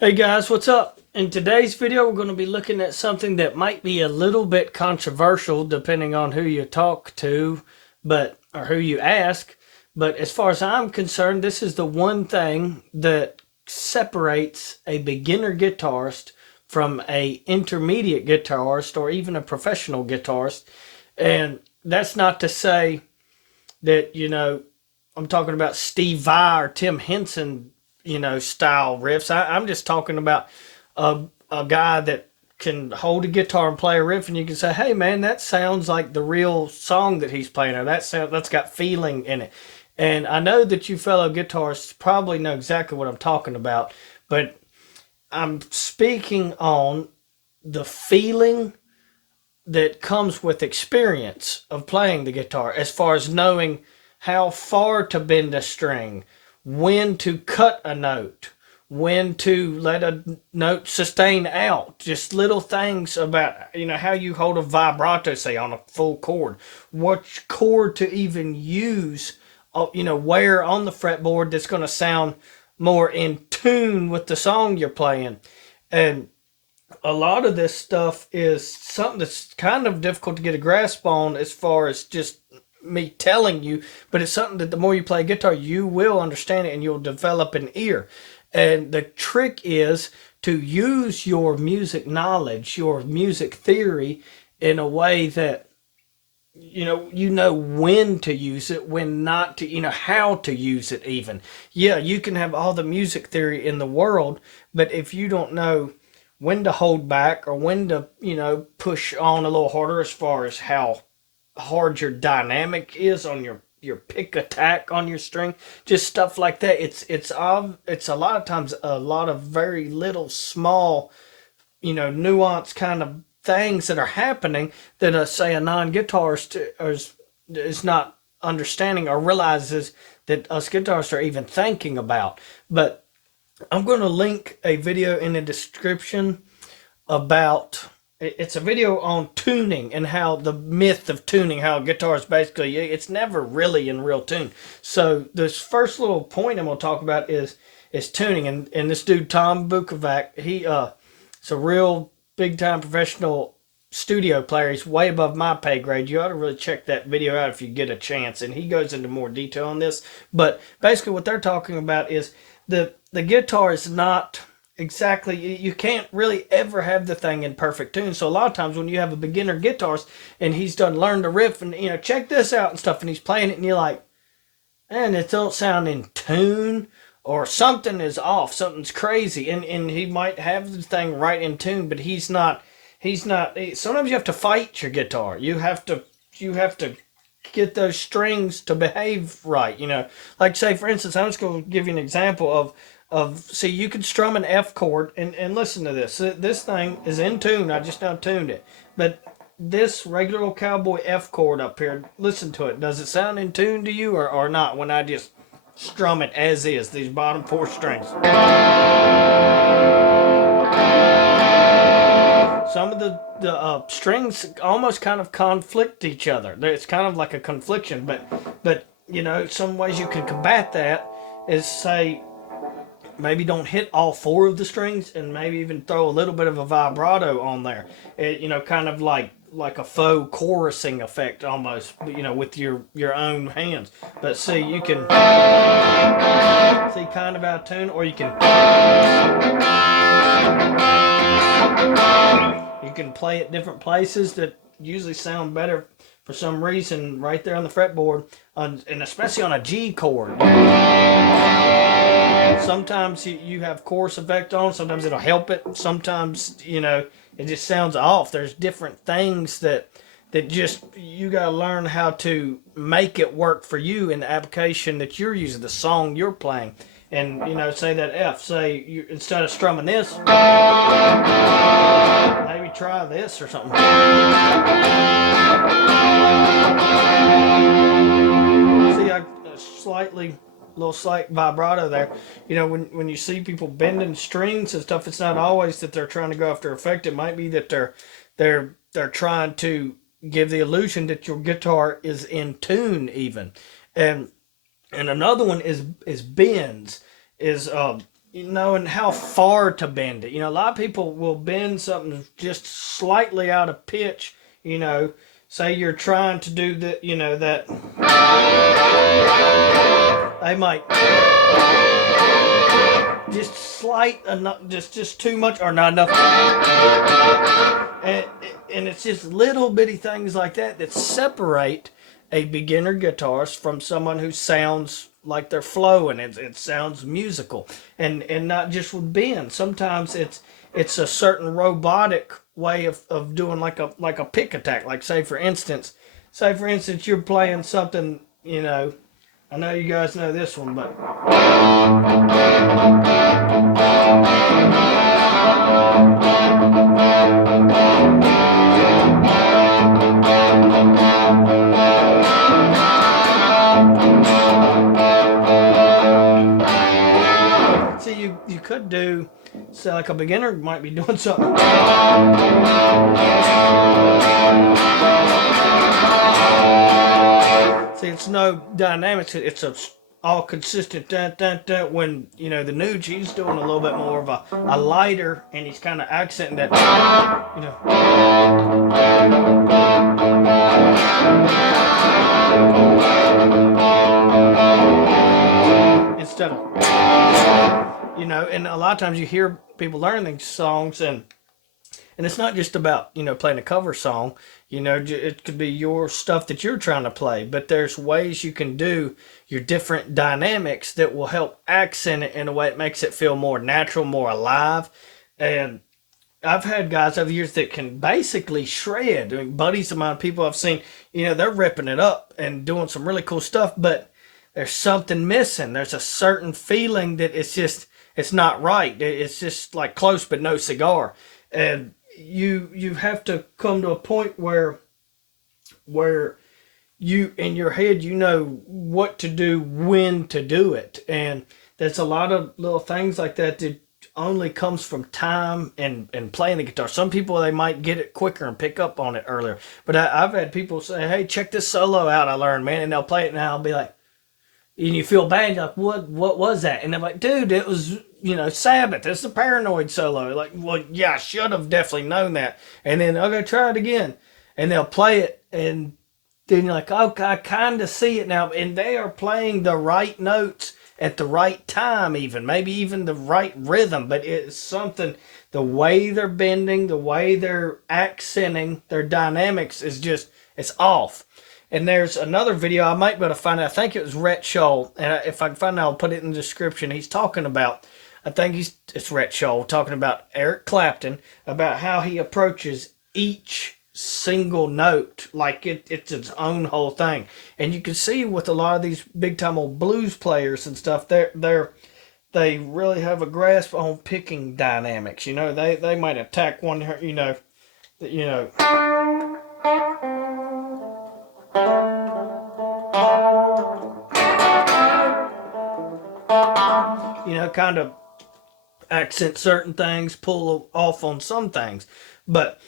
Hey guys, what's up? In today's video, we're going to be looking at something that might be a little bit controversial depending on who you talk to, or who you ask. But as far as I'm concerned, this is the one thing that separates a beginner guitarist from a intermediate guitarist or even a professional guitarist. And that's not to say that, I'm talking about Steve Vai or Tim Henson, style riffs. I'm just talking about a guy that can hold a guitar and play a riff, and you can say, "Hey, man, that sounds like the real song that he's playing, or that's got feeling in it." And I know that you fellow guitarists probably know exactly what I'm talking about, but I'm speaking on the feeling that comes with experience of playing the guitar, as far as knowing how far to bend a string, when to cut a note, when to let a note sustain out, just little things about, how you hold a vibrato, say, on a full chord, which chord to even use, where on the fretboard that's going to sound more in tune with the song you're playing. And a lot of this stuff is something that's kind of difficult to get a grasp on, as far as just me telling you, but it's something that the more you play guitar, you will understand it and you'll develop an ear. And the trick is to use your music knowledge, your music theory, in a way that you know when to use it, when not to, how to use it even. Yeah, you can have all the music theory in the world, but if you don't know when to hold back or when to, push on a little harder, as far as how hard your dynamic is on your pick attack on your string, just stuff like that. It's a lot of times a lot of very little small, nuance kind of things that are happening that, say, a non-guitarist is not understanding or realizes that us guitarists are even thinking about. But I'm going to link a video in the description about, it's a video on tuning and how the myth of tuning, how guitar is basically, it's never really in real tune. So this first little point I'm going to talk about is tuning. And this dude Tom Bukovac, it's a real big time professional studio player. He's way above my pay grade. You ought to really check that video out if you get a chance. And he goes into more detail on this. But basically what they're talking about is the guitar is not exactly, you can't really ever have the thing in perfect tune. So a lot of times when you have a beginner guitarist and he's done learned the riff and, check this out and stuff, and he's playing it and you're like, man, it don't sound in tune, or something is off, something's crazy. And he might have the thing right in tune, but he's not. Sometimes you have to fight your guitar. You have to get those strings to behave right. Like, say, for instance, I'm just going to give you an example of, see, you could strum an F chord, and listen to this. This thing is in tune. I just now tuned it, but this regular old cowboy F chord up here, listen to it. Does it sound in tune to you, or not, when I just strum it as is, these bottom four strings? Some of the strings almost kind of conflict each other. It's kind of like a confliction, but some ways you can combat that is, say, maybe don't hit all four of the strings, and maybe even throw a little bit of a vibrato on there. Kind of like a faux chorusing effect almost, with your own hands. But see, you can see kind of out of tune, or you can play at different places that usually sound better for some reason right there on the fretboard, and especially on a G chord. Sometimes you have chorus effect on, sometimes it'll help it, sometimes it just sounds off. There's different things that just, you got to learn how to make it work for you in the application that you're using, the song you're playing. And say that F, say, instead of strumming this, maybe try this or something. See, I little slight vibrato there. When you see people bending strings and stuff, it's not always that they're trying to go after effect. It might be that they're trying to give the illusion that your guitar is in tune even. And another one is bends. Is knowing how far to bend it. A lot of people will bend something just slightly out of pitch. Say you're trying to do that. They might just slight enough, just too much or not enough. And it's just little bitty things like that separate a beginner guitarist from someone who sounds like they're flowing. It sounds musical, and not just with bend. Sometimes it's a certain robotic way of doing like a pick attack. Like say for instance, you're playing something. I know you guys know this one, but see, you could do, so like a beginner might be doing something. See, it's no dynamics. It's all consistent. Dun, dun, dun, when the Nuge, he's doing a little bit more of a lighter, and he's kind of accenting that. Instead of and a lot of times you hear people learn these songs, and it's not just about playing a cover song. It could be your stuff that you're trying to play, but there's ways you can do your different dynamics that will help accent it in a way that makes it feel more natural, more alive. And I've had guys over the years that can basically shred. I mean, buddies of mine, people I've seen, they're ripping it up and doing some really cool stuff, but there's something missing. There's a certain feeling that it's not right. It's just like close but no cigar. And you have to come to a point where you in your head what to do, when to do it. And there's a lot of little things like that only comes from time and playing the guitar. Some people, they might get it quicker and pick up on it earlier, but I've had people say, hey, check this solo out I learned, man, and they'll play it, and I'll be like, and you feel bad, you're like, what was that? And they're like, dude, it was Sabbath, it's the Paranoid solo. Like, well, yeah, I should have definitely known that. And then I'll go try it again, and they'll play it, and then you're like, okay, I kind of see it now. And they are playing the right notes at the right time, even maybe even the right rhythm, but it's something, the way they're bending, the way they're accenting, their dynamics is just, it's off. And there's another video I might be able to find out. I think it was Rhett Scholl, and if I can find it, I'll put it in the description. He's talking about, it's Rhett Scholl talking about Eric Clapton, about how he approaches each single note like it's its own whole thing. And you can see with a lot of these big time old blues players and stuff, they really have a grasp on picking dynamics. They might attack one, kind of accent certain things, pull off on some things. But,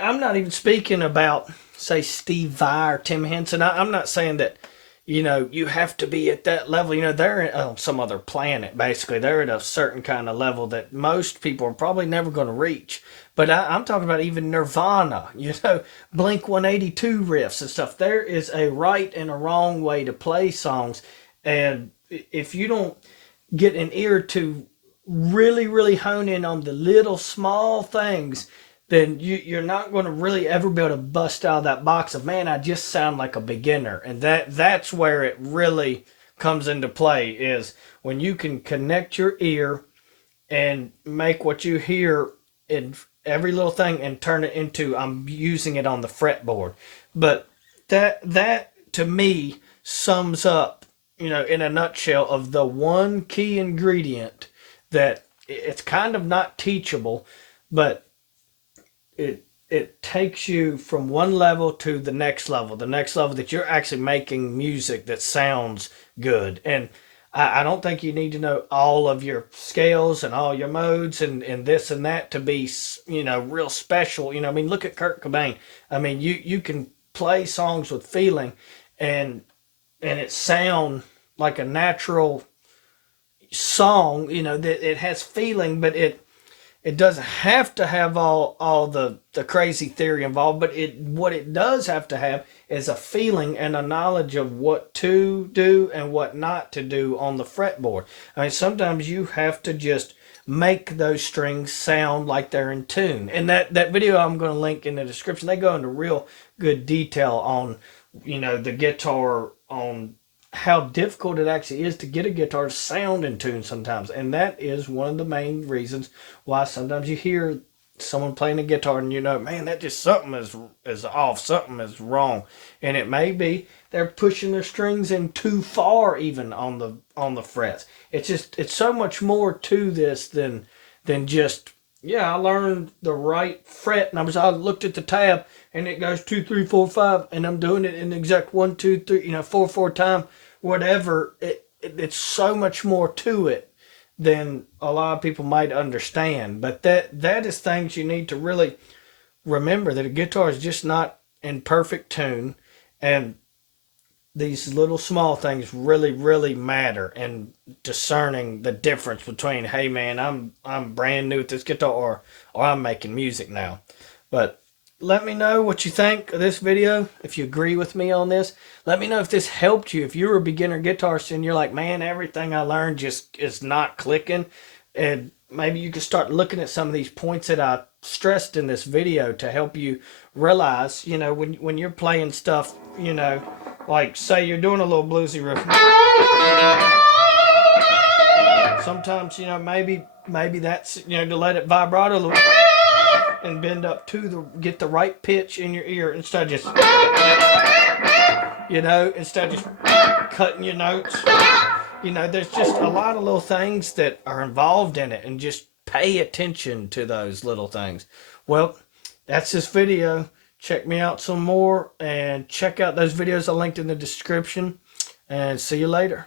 I'm not even speaking about, say, Steve Vai or Tim Henson. I'm not saying that, you have to be at that level. They're on some other planet, basically. They're at a certain kind of level that most people are probably never going to reach. But I'm talking about even Nirvana, Blink 182 riffs and stuff. There is a right and a wrong way to play songs. And if you don't get an ear to really, really hone in on the little small things, then you're not going to really ever be able to bust out of that box of, man, I just sound like a beginner. And that's where it really comes into play, is when you can connect your ear and make what you hear in every little thing and turn it into, I'm using it on the fretboard. But that to me sums up, in a nutshell, of the one key ingredient that it's kind of not teachable, but it takes you from one level to the next level that you're actually making music that sounds good. And I don't think you need to know all of your scales and all your modes and this and that to be, real special. I mean, look at Kurt Cobain. I mean, you can play songs with feeling and it sound like a natural, song, you know, that it has feeling, but it doesn't have to have all the crazy theory involved, but what it does have to have is a feeling and a knowledge of what to do and what not to do on the fretboard. I mean, sometimes you have to just make those strings sound like they're in tune. And that video I'm going to link in the description, they go into real good detail on, you know, the guitar, on how difficult it actually is to get a guitar to sound in tune sometimes. And that is one of the main reasons why sometimes you hear someone playing a guitar and you know, man, that just something is off, something is wrong. And it may be they're pushing their strings in too far even on the frets. It's so much more to this than just, yeah, I learned the right fret numbers. I looked at the tab and it goes 2, 3, 4, 5, and I'm doing it in the exact 1, 2, 3, you know, 4 time, whatever. It's so much more to it than a lot of people might understand. But that is things you need to really remember, that a guitar is just not in perfect tune, and these little small things really, really matter in discerning the difference between, hey man, I'm brand new at this guitar, or I'm making music now. But let me know what you think of this video. If you agree with me on this, let me know if this helped you. If you're a beginner guitarist and you're like, man, everything I learned just is not clicking, and maybe you can start looking at some of these points that I stressed in this video to help you realize, you know, when you're playing stuff, you know, like say you're doing a little bluesy riff. Sometimes, you know, maybe that's, you know, to let it vibrato a little and bend up to get the right pitch in your ear, instead of just, you know, instead of just cutting your notes. You know, there's just a lot of little things that are involved in it, and just pay attention to those little things. Well, that's this video. Check me out some more, and check out those videos I linked in the description, and see you later.